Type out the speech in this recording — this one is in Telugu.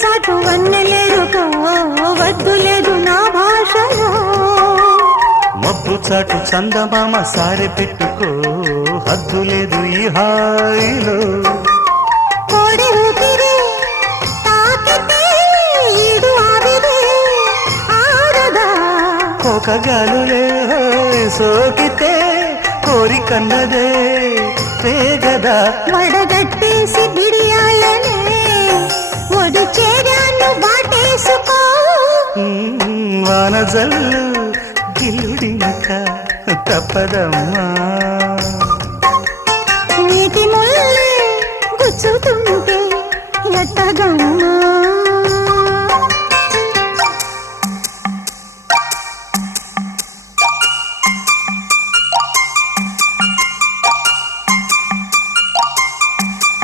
చాటు వన్నెలేరుకో వద్దు లేదు నా భాషలో మబ్బు చాటు చందమామ సారె పెట్టుకో హద్దు లేదు ఈ హాయిలో కోడి ఊపిరి తాకితే ఈడు ఆవిరి ఆరదా ఒక గాలులే సోకితే కోరికన్నదే పేగదా వడగట్టేసి బిడియాలనే ఒడి చేరాను వాటేసుకో వానజల్లు గిల్లుడినక తప్పదమ్మా నీటి ముల్లే గుచ్చుతుంది